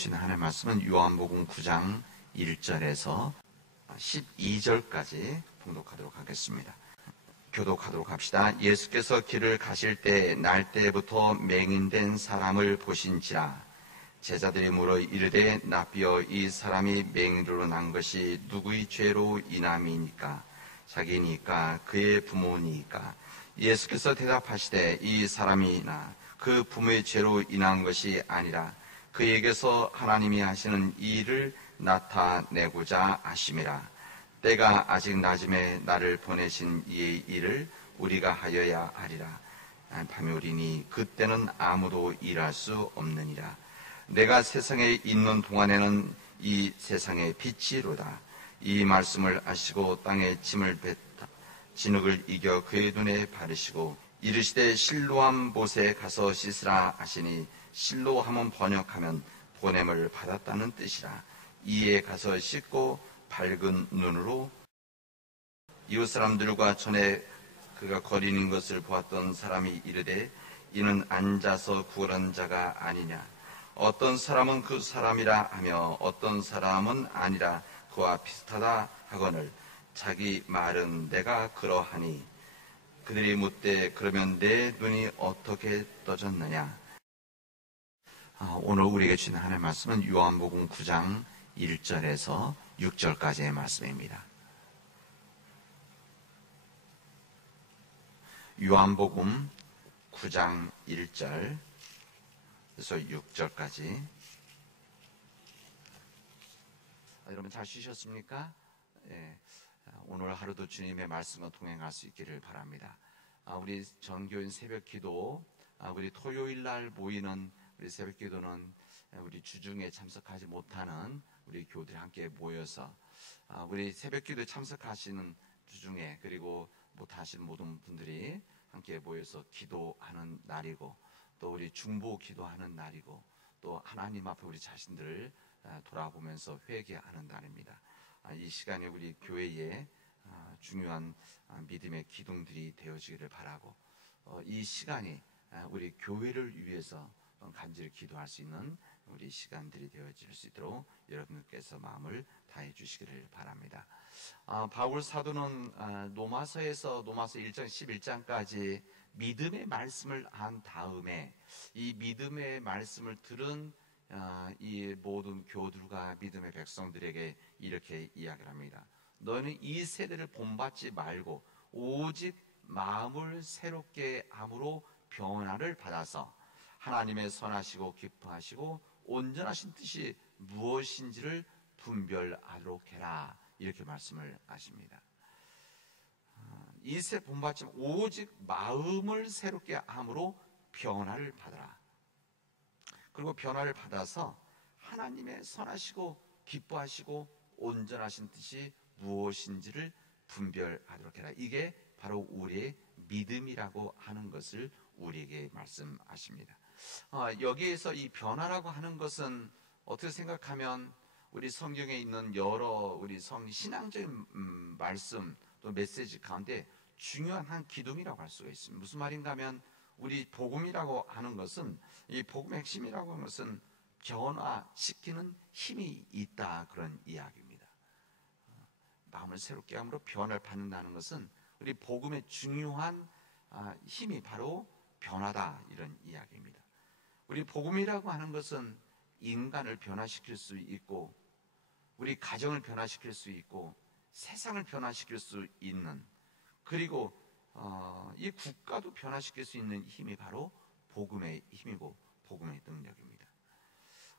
주신 하나님의 말씀은 요한복음 9장 1절에서 12절까지 봉독하도록 하겠습니다. 교독하도록 합시다. 예수께서 길을 가실 때 날때부터 맹인된 사람을 보신지라. 제자들이 물어 이르되 납비여, 이 사람이 맹인으로 난 것이 누구의 죄로 인함이니까? 자기니까 그의 부모니까? 예수께서 대답하시되 이 사람이나 그 부모의 죄로 인한 것이 아니라 그에게서 하나님이 하시는 이 일을 나타내고자 하심이라. 때가 아직 낮음에 나를 보내신 이의 일을 우리가 하여야 하리라. 밤이 오리니 그때는 아무도 일할 수 없느니라. 내가 세상에 있는 동안에는 이 세상의 빛이로다. 이 말씀을 하시고 땅에 짐을 뱉다 진흙을 이겨 그의 눈에 바르시고 이르시되 실로암 못에 가서 씻으라 하시니, 실로함은 번역하면 보냄을 받았다는 뜻이라. 이에 가서 씻고 밝은 눈으로 이웃 사람들과 전에 그가 거리는 것을 보았던 사람이 이르되 이는 앉아서 구걸한 자가 아니냐. 어떤 사람은 그 사람이라 하며 어떤 사람은 아니라 그와 비슷하다 하거늘 자기 말은 내가 그러하니. 그들이 묻되 그러면 내 눈이 어떻게 떠졌느냐. 오늘 우리에게 주신 하나님의 말씀은 요한복음 9장 1절에서 6절까지의 말씀입니다. 요한복음 9장 1절에서 6절까지. 여러분 잘 쉬셨습니까? 예, 오늘 하루도 주님의 말씀과 동행할 수 있기를 바랍니다. 우리 전교인 새벽기도, 우리 토요일날 모이는 우리 새벽기도는 우리 주중에 참석하지 못하는 우리 교우들이 함께 모여서 우리 새벽기도에 참석하시는 주중에 그리고 못하시는 모든 분들이 함께 모여서 기도하는 날이고, 또 우리 중보 기도하는 날이고, 또 하나님 앞에 우리 자신들을 돌아보면서 회개하는 날입니다. 이 시간에 우리 교회에 중요한 믿음의 기둥들이 되어지기를 바라고, 이 시간이 우리 교회를 위해서 간절히 기도할 수 있는 우리 시간들이 되어질 수 있도록 여러분께서 마음을 다해 주시기를 바랍니다. 바울 사도는 로마서 1장 11장까지 믿음의 말씀을 한 다음에 이 믿음의 말씀을 들은 이 모든 교들과 믿음의 백성들에게 이렇게 이야기를 합니다. 너는 이 세대를 본받지 말고 오직 마음을 새롭게 함으로 변화를 받아서 하나님의 선하시고 기뻐하시고 온전하신 뜻이 무엇인지를 분별하도록 해라. 이렇게 말씀을 하십니다. 이 세대 본받지 말고 오직 마음을 새롭게 함으로 변화를 받아라. 그리고 변화를 받아서 하나님의 선하시고 기뻐하시고 온전하신 뜻이 무엇인지를 분별하도록 해라. 이게 바로 우리의 믿음이라고 하는 것을 우리에게 말씀하십니다. 여기에서 이 변화라고 하는 것은 어떻게 생각하면 우리 성경에 있는 여러 우리 신앙적인 말씀 또 메시지 가운데 중요한 한 기둥이라고 할 수가 있습니다. 무슨 말인가 하면 우리 복음이라고 하는 것은, 이 복음의 핵심이라고 하는 것은 변화시키는 힘이 있다, 그런 이야기입니다. 마음을 새롭게 함으로 변화를 받는다는 것은 우리 복음의 중요한 힘이 바로 변화다, 이런 이야기입니다. 우리 복음이라고 하는 것은 인간을 변화시킬 수 있고 우리 가정을 변화시킬 수 있고 세상을 변화시킬 수 있는, 그리고 이 국가도 변화시킬 수 있는 힘이 바로 복음의 힘이고 복음의 능력입니다.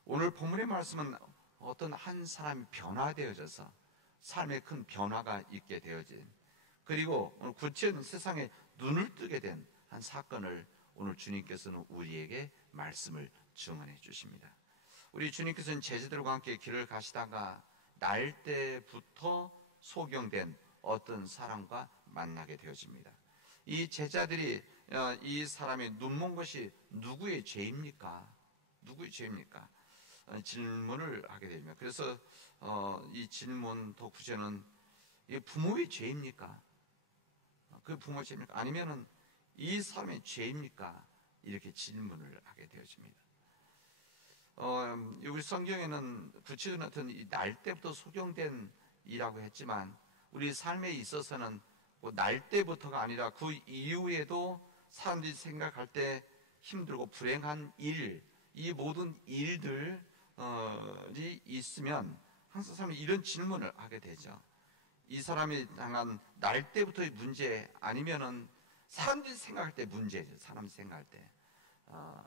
오늘 본문의 말씀은 어떤 한 사람이 변화되어져서 삶에 큰 변화가 있게 되어진, 그리고 오늘 구체적인 세상에 눈을 뜨게 된 한 사건을 오늘 주님께서는 우리에게 말씀을 증언해 주십니다. 우리 주님께서는 제자들과 함께 길을 가시다가 날 때부터 소경된 어떤 사람과 만나게 되어집니다. 이 제자들이 이 사람이 눈먼 것이 누구의 죄입니까? 누구의 죄입니까? 질문을 하게 됩니다. 그래서 이 질문 더 구체는 부모의 죄입니까? 그 부모의 죄입니까? 아니면은 이 사람의 죄입니까? 이렇게 질문을 하게 되어집니다. 우리 성경에는 구체적인 어떤 날 때부터 소경된 이라고 했지만 우리 삶에 있어서는 날 때부터가 아니라 그 이후에도 사람들이 생각할 때 힘들고 불행한 일, 이 모든 일들이 있으면 항상 사람이 이런 질문을 하게 되죠. 이 사람이 당한 날 때부터의 문제, 아니면은 사람들이 생각할 때 문제죠. 사람이 생각할 때.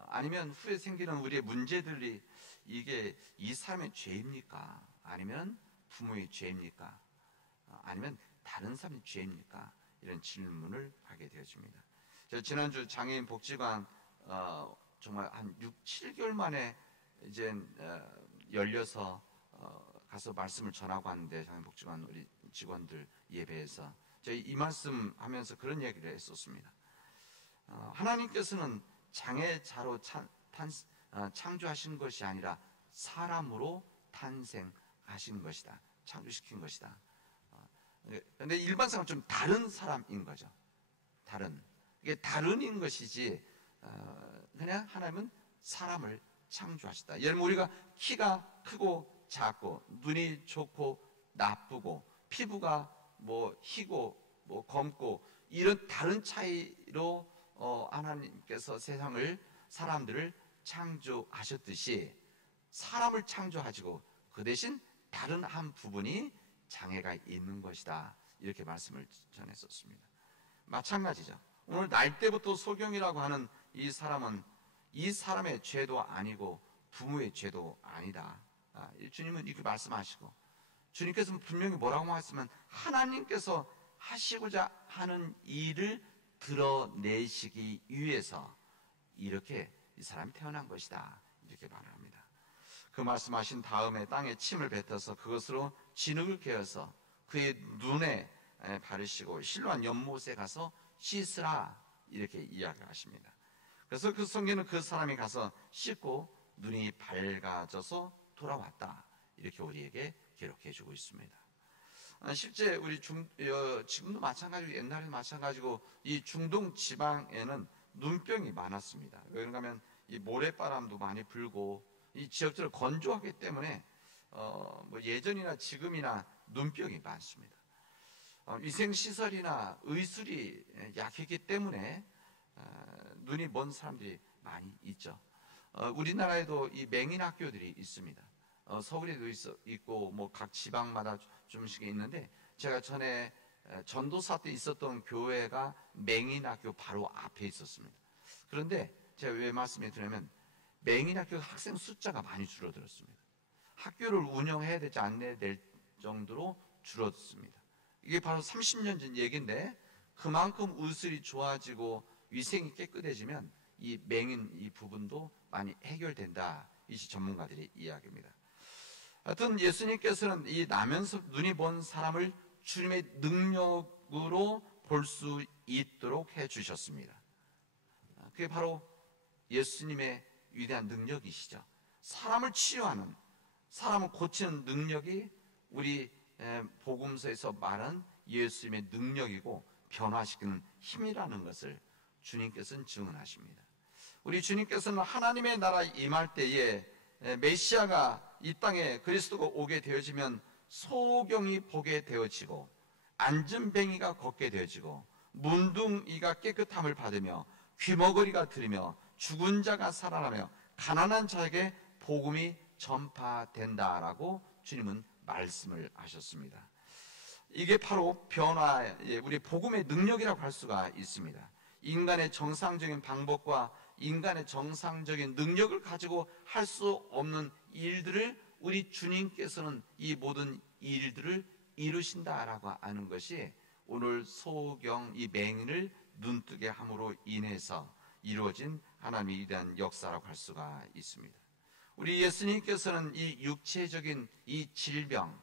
아니면 후에 생기는 우리의 문제들이 이게 이 사람의 죄입니까? 아니면 부모의 죄입니까? 아니면 다른 사람의 죄입니까? 이런 질문을 하게 되어집니다. 제가 지난주 장애인 복지관 정말 한 6, 7개월 만에 이제 열려서 가서 말씀을 전하고 왔는데, 장애인 복지관 우리 직원들 예배에서 저희 이 말씀 하면서 그런 얘기를 했었습니다. 하나님께서는 장애자로 창조하신 것이 아니라 사람으로 탄생하신 것이다. 창조시킨 것이다. 근데 일반상은 좀 다른 사람인 거죠. 이게 다른인 것이지, 그냥 하나님은 사람을 창조하셨다. 예를 들면 우리가 키가 크고 작고, 눈이 좋고 나쁘고, 피부가 뭐 희고 뭐 검고, 이런 다른 차이로 하나님께서 사람들을 창조하셨듯이 사람을 창조하시고 그 대신 다른 한 부분이 장애가 있는 것이다. 이렇게 말씀을 전했었습니다. 마찬가지죠. 오늘 날 때부터 소경이라고 하는 이 사람은 이 사람의 죄도 아니고 부모의 죄도 아니다. 주님은 이렇게 말씀하시고, 주님께서는 분명히 뭐라고 말씀하시면 하나님께서 하시고자 하는 일을 드러내시기 위해서 이렇게 이 사람이 태어난 것이다. 이렇게 말합니다. 그 말씀하신 다음에 땅에 침을 뱉어서 그것으로 진흙을 개어서 그의 눈에 바르시고 실로한 연못에 가서 씻으라. 이렇게 이야기하십니다. 그래서 그 성경은 그 사람이 가서 씻고 눈이 밝아져서 돌아왔다. 이렇게 우리에게 기록해주고 있습니다. 실제 우리 지금도 마찬가지고 옛날에도 마찬가지고 이 중동 지방에는 눈병이 많았습니다. 왜 그런가 하면 이 모래바람도 많이 불고 이 지역들은 건조하기 때문에 뭐 예전이나 지금이나 눈병이 많습니다. 위생시설이나 의술이 약했기 때문에 눈이 먼 사람들이 많이 있죠. 우리나라에도 이 맹인학교들이 있습니다. 서울에도 있고 뭐 각 지방마다 좀씩 있는데, 제가 전에 전도사 때 있었던 교회가 맹인학교 바로 앞에 있었습니다. 그런데 제가 왜 말씀을 드리냐면 맹인학교 학생 숫자가 많이 줄어들었습니다. 학교를 운영해야 되지 않아야 될 정도로 줄어들었습니다. 이게 바로 30년 전 얘기인데, 그만큼 의술이 좋아지고 위생이 깨끗해지면 이 맹인 이 부분도 많이 해결된다. 이시 전문가들의 이야기입니다. 하여튼 예수님께서는 이 나면서 눈이 먼 사람을 주님의 능력으로 볼 수 있도록 해주셨습니다. 그게 바로 예수님의 위대한 능력이시죠. 사람을 치유하는, 사람을 고치는 능력이 우리 복음서에서 말한 예수님의 능력이고 변화시키는 힘이라는 것을 주님께서는 증언하십니다. 우리 주님께서는 하나님의 나라 임할 때에 메시아가 이 땅에 그리스도가 오게 되어지면 소경이 보게 되어지고 앉은뱅이가 걷게 되어지고 문둥이가 깨끗함을 받으며 귀머거리가 들으며 죽은 자가 살아나며 가난한 자에게 복음이 전파된다라고 주님은 말씀을 하셨습니다. 이게 바로 변화의 우리 복음의 능력이라고 할 수가 있습니다. 인간의 정상적인 방법과 인간의 정상적인 능력을 가지고 할 수 없는 일들을 우리 주님께서는 이 모든 일들을 이루신다라고 하는 것이 오늘 소경 이 맹인을 눈뜨게 함으로 인해서 이루어진 하나님의 위대한 역사라고 할 수가 있습니다. 우리 예수님께서는 이 육체적인 이 질병,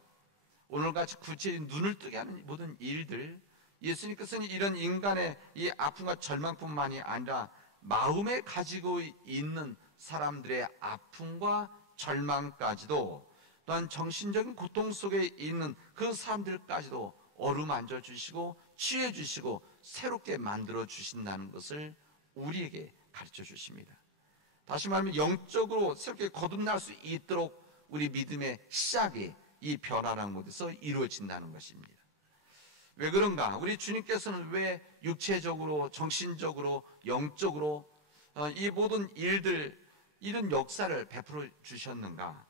오늘같이 구체적인 눈을 뜨게 하는 모든 일들, 예수님께서는 이런 인간의 이 아픔과 절망뿐만이 아니라 마음에 가지고 있는 사람들의 아픔과 절망까지도, 또한 정신적인 고통 속에 있는 그 사람들까지도 어루만져 주시고 치유해 주시고 새롭게 만들어 주신다는 것을 우리에게 가르쳐 주십니다. 다시 말하면 영적으로 새롭게 거듭날 수 있도록 우리 믿음의 시작이 이 변화라는 곳에서 이루어진다는 것입니다. 왜 그런가? 우리 주님께서는 왜 육체적으로, 정신적으로, 영적으로 이 모든 일들, 이런 역사를 베풀어 주셨는가?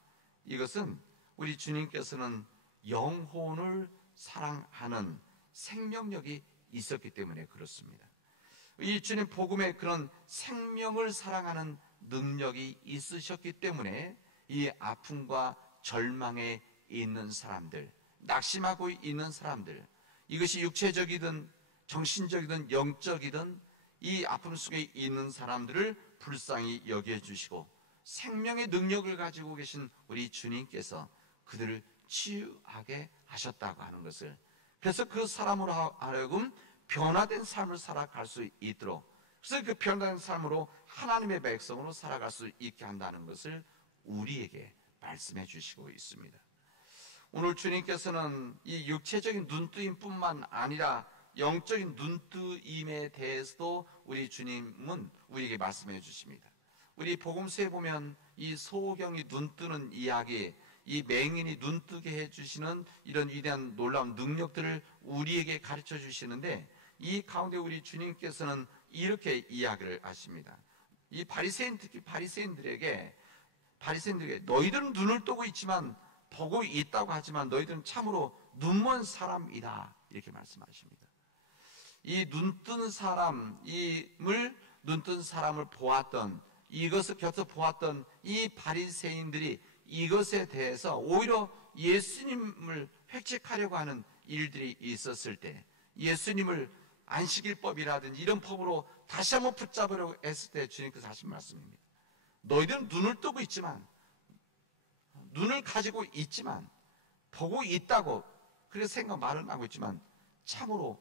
이것은 우리 주님께서는 영혼을 사랑하는 생명력이 있었기 때문에 그렇습니다. 이 주님 복음의 그런 생명을 사랑하는 능력이 있으셨기 때문에 이 아픔과 절망에 있는 사람들, 낙심하고 있는 사람들, 이것이 육체적이든 정신적이든 영적이든 이 아픔 속에 있는 사람들을 불쌍히 여겨주시고 생명의 능력을 가지고 계신 우리 주님께서 그들을 치유하게 하셨다고 하는 것을, 그래서 그 사람으로 하여금 변화된 삶을 살아갈 수 있도록, 그래서 그 변화된 삶으로 하나님의 백성으로 살아갈 수 있게 한다는 것을 우리에게 말씀해 주시고 있습니다. 오늘 주님께서는 이 육체적인 눈뜨임뿐만 아니라 영적인 눈뜨임에 대해서도 우리 주님은 우리에게 말씀해 주십니다. 우리 복음서에 보면 이 소경이 눈뜨는 이야기, 이 맹인이 눈뜨게 해주시는 이런 위대한 놀라운 능력들을 우리에게 가르쳐 주시는데, 이 가운데 우리 주님께서는 이렇게 이야기를 하십니다. 이 바리새인, 특히 바리새인들에게 너희들은 눈을 뜨고 있지만 보고 있다고 하지만 너희들은 참으로 눈먼 사람이다, 이렇게 말씀하십니다. 이 눈뜬 사람을 보았던, 이것을 곁에서 보았던 이 바리새인들이 이것에 대해서 오히려 예수님을 획책하려고 하는 일들이 있었을 때, 예수님을 안식일법이라든지 이런 법으로 다시 한번 붙잡으려고 했을 때 주님께서 하신 말씀입니다. 너희들은 눈을 뜨고 있지만, 눈을 가지고 있지만, 보고 있다고 그래서 말은 하고 있지만 참으로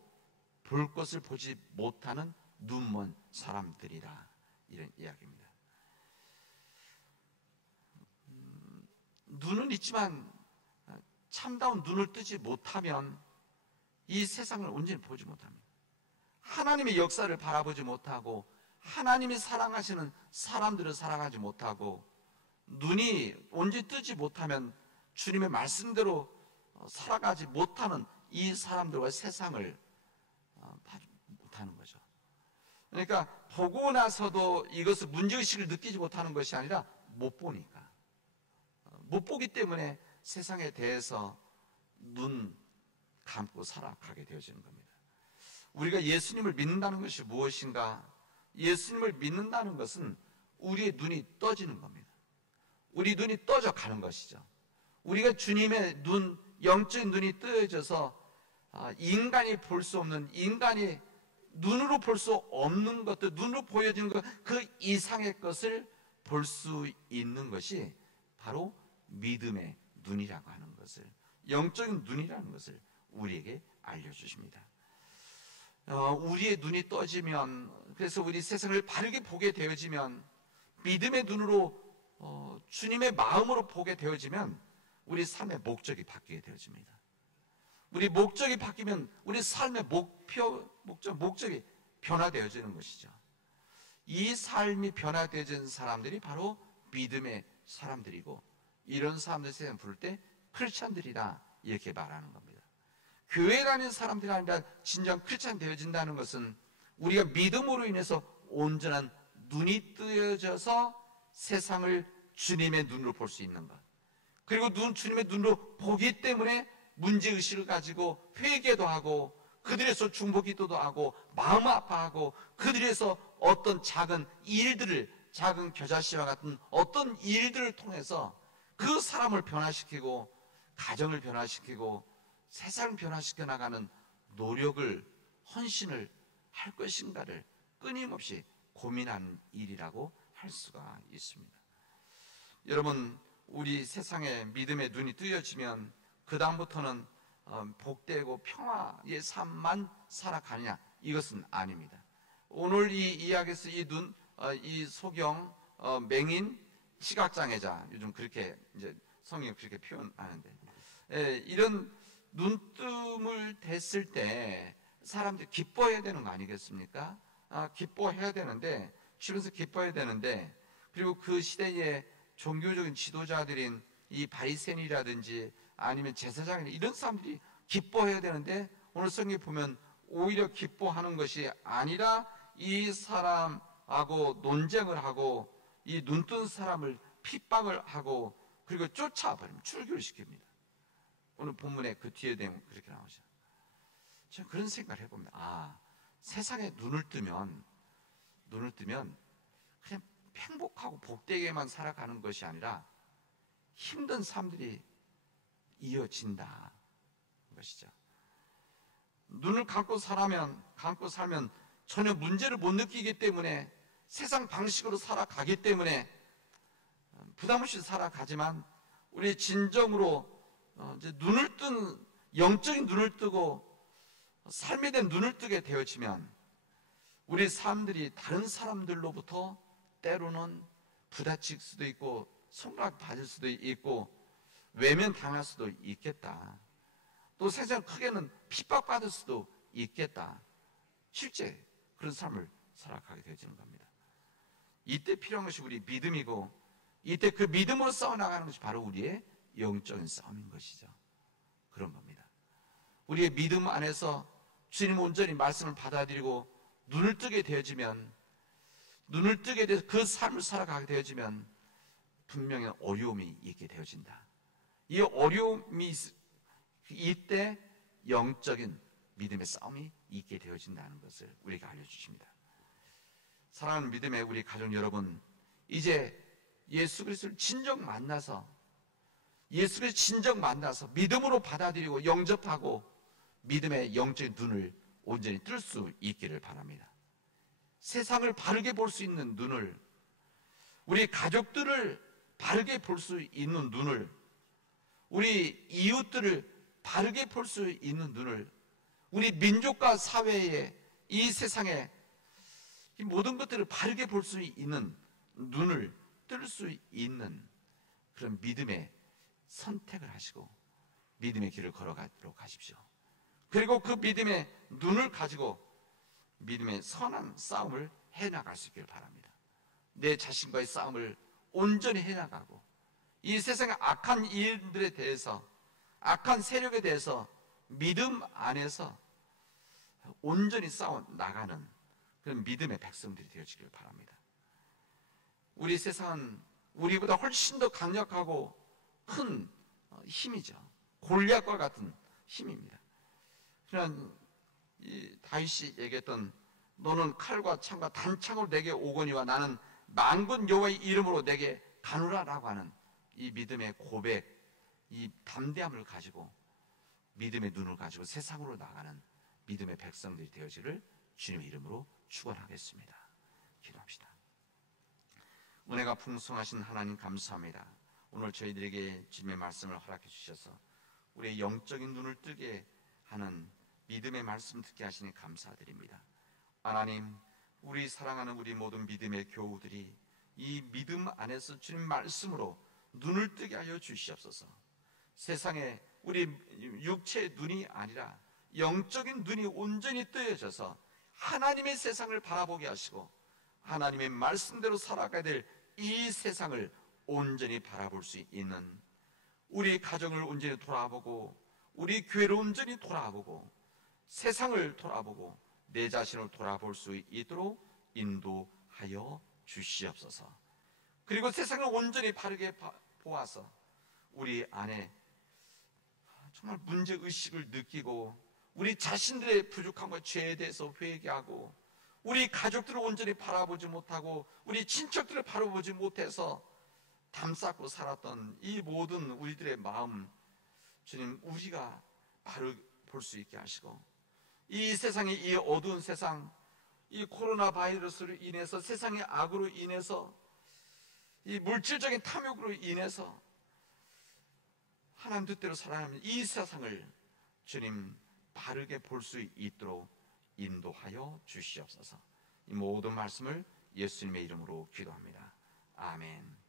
볼 것을 보지 못하는 눈먼 사람들이다, 이런 이야기입니다. 눈은 있지만 참다운 눈을 뜨지 못하면 이 세상을 온전히 보지 못합니다. 하나님의 역사를 바라보지 못하고 하나님이 사랑하시는 사람들을 사랑하지 못하고 눈이 온전히 뜨지 못하면 주님의 말씀대로 살아가지 못하는 이 사람들과 세상을 봐지 못하는 거죠. 그러니까 보고 나서도 이것을 문제의식을 느끼지 못하는 것이 아니라 못 보니까, 못 보기 때문에 세상에 대해서 눈 감고 살아가게 되어지는 겁니다. 우리가 예수님을 믿는다는 것이 무엇인가? 예수님을 믿는다는 것은 우리의 눈이 떠지는 겁니다. 우리 눈이 떠져 가는 것이죠. 우리가 주님의 눈, 영적인 눈이 뜨여져서 인간이 볼 수 없는, 인간이 눈으로 볼 수 없는 것들, 눈으로 보여지는 것, 그 이상의 것을 볼 수 있는 것이 바로 믿음의 눈이라고 하는 것을, 영적인 눈이라는 것을 우리에게 알려주십니다. 우리의 눈이 떠지면, 그래서 우리 세상을 바르게 보게 되어지면, 믿음의 눈으로 주님의 마음으로 보게 되어지면 우리 삶의 목적이 바뀌게 되어집니다. 우리 목적이 바뀌면 우리 삶의 목적이 변화되어지는 것이죠. 이 삶이 변화되어지는 사람들이 바로 믿음의 사람들이고, 이런 사람들 세상 부를 때 크리스찬들이다, 이렇게 말하는 겁니다. 교회 다니는 사람들이 아니라 진정 크리스찬 되어진다는 것은 우리가 믿음으로 인해서 온전한 눈이 뜨여져서 세상을 주님의 눈으로 볼 수 있는 것, 그리고 주님의 눈으로 보기 때문에 문제의식을 가지고 회개도 하고, 그들에서 중보기도도 하고, 마음 아파하고, 그들에서 어떤 작은 일들을, 작은 겨자씨와 같은 어떤 일들을 통해서 그 사람을 변화시키고 가정을 변화시키고 세상을 변화시켜 나가는 노력을, 헌신을 할 것인가를 끊임없이 고민하는 일이라고 할 수가 있습니다. 여러분, 우리 세상에 믿음의 눈이 뜨여지면 그 다음부터는 복되고 평화의 삶만 살아가느냐, 이것은 아닙니다. 오늘 이 이야기에서 이 소경, 맹인, 시각장애자, 요즘 그렇게 이제 성경이 그렇게 표현하는데, 이런 눈뜸을 댔을 때 사람들이 기뻐해야 되는 거 아니겠습니까? 기뻐해야 되는데, 주변에서 기뻐해야 되는데, 그리고 그 시대의 종교적인 지도자들인 이 바리새인이라든지 아니면 제사장이나 이런 사람들이 기뻐해야 되는데, 오늘 성경에 보면 오히려 기뻐하는 것이 아니라 이 사람하고 논쟁을 하고 이 눈뜬 사람을 핍박을 하고 그리고 쫓아버리면 출교를 시킵니다. 오늘 본문에 그 뒤에 되면 그렇게 나오죠. 저는 그런 생각을 해봅니다. 세상에 눈을 뜨면 그냥 행복하고 복되게만 살아가는 것이 아니라 힘든 삶들이 이어진다 것이죠. 눈을 감고 살면 전혀 문제를 못 느끼기 때문에, 세상 방식으로 살아가기 때문에 부담 없이 살아가지만, 우리 진정으로 이제 눈을 뜬 영적인 눈을 뜨고 삶에 대한 눈을 뜨게 되어지면 우리 사람들이 다른 사람들로부터 때로는 부딪힐 수도 있고 손가락 받을 수도 있고 외면당할 수도 있겠다. 또 세상 크게는 핍박받을 수도 있겠다. 실제 그런 삶을 살아가게 되어지는 겁니다. 이때 필요한 것이 우리 믿음이고, 이때 그 믿음으로 싸워나가는 것이 바로 우리의 영적인 싸움인 것이죠. 그런 겁니다. 우리의 믿음 안에서 주님 온전히 말씀을 받아들이고 눈을 뜨게 되어지면, 눈을 뜨게 돼서 그 삶을 살아가게 되어지면 분명히 어려움이 있게 되어진다. 이 어려움이 이때 영적인 믿음의 싸움이 있게 되어진다는 것을 우리가 알려주십니다. 사랑하는 믿음의 우리 가족 여러분, 이제 예수 그리스도를 진정 만나서 믿음으로 받아들이고 영접하고 믿음의 영적인 눈을 온전히 뜰 수 있기를 바랍니다. 세상을 바르게 볼 수 있는 눈을, 우리 가족들을 바르게 볼 수 있는 눈을, 우리 이웃들을 바르게 볼 수 있는 눈을, 우리 민족과 사회에, 이 세상에 이 모든 것들을 바르게 볼 수 있는 눈을 뜰 수 있는 그런 믿음의 선택을 하시고 믿음의 길을 걸어가도록 하십시오. 그리고 그 믿음의 눈을 가지고 믿음의 선한 싸움을 해나갈 수 있기를 바랍니다. 내 자신과의 싸움을 온전히 해나가고 이 세상의 악한 일들에 대해서, 악한 세력에 대해서 믿음 안에서 온전히 싸워 나가는 그런 믿음의 백성들이 되어지길 바랍니다. 우리 세상은 우리보다 훨씬 더 강력하고 큰 힘이죠. 골리앗과 같은 힘입니다. 그런 다윗이 얘기했던 너는 칼과 창과 단창으로 내게 오거니와 나는 만군 여호와의 이름으로 내게 가누라라고 하는 이 믿음의 고백, 이 담대함을 가지고 믿음의 눈을 가지고 세상으로 나가는 믿음의 백성들이 되어지를 주님의 이름으로 축원하겠습니다. 기도합시다. 은혜가 풍성하신 하나님 감사합니다. 오늘 저희들에게 주님의 말씀을 허락해 주셔서 우리의 영적인 눈을 뜨게 하는 믿음의 말씀 듣게 하시니 감사드립니다. 하나님, 우리 사랑하는 우리 모든 믿음의 교우들이 이 믿음 안에서 주님 말씀으로 눈을 뜨게 하여 주시옵소서. 세상에 우리 육체의 눈이 아니라 영적인 눈이 온전히 뜨여져서 하나님의 세상을 바라보게 하시고 하나님의 말씀대로 살아가야 될 이 세상을 온전히 바라볼 수 있는, 우리 가정을 온전히 돌아보고 우리 교회를 온전히 돌아보고 세상을 돌아보고 내 자신을 돌아볼 수 있도록 인도하여 주시옵소서. 그리고 세상을 온전히 바르게 보아서 우리 안에 정말 문제의식을 느끼고 우리 자신들의 부족함과 죄에 대해서 회개하고 우리 가족들을 온전히 바라보지 못하고 우리 친척들을 바라보지 못해서 담쌓고 살았던 이 모든 우리들의 마음, 주님, 우리가 바로 볼 수 있게 하시고 이 세상의 이 어두운 세상, 이 코로나 바이러스로 인해서 세상의 악으로 인해서 이 물질적인 탐욕으로 인해서 하나님 뜻대로 살아가는 이 세상을 주님 바르게 볼 수 있도록 인도하여 주시옵소서. 이 모든 말씀을 예수님의 이름으로 기도합니다. 아멘.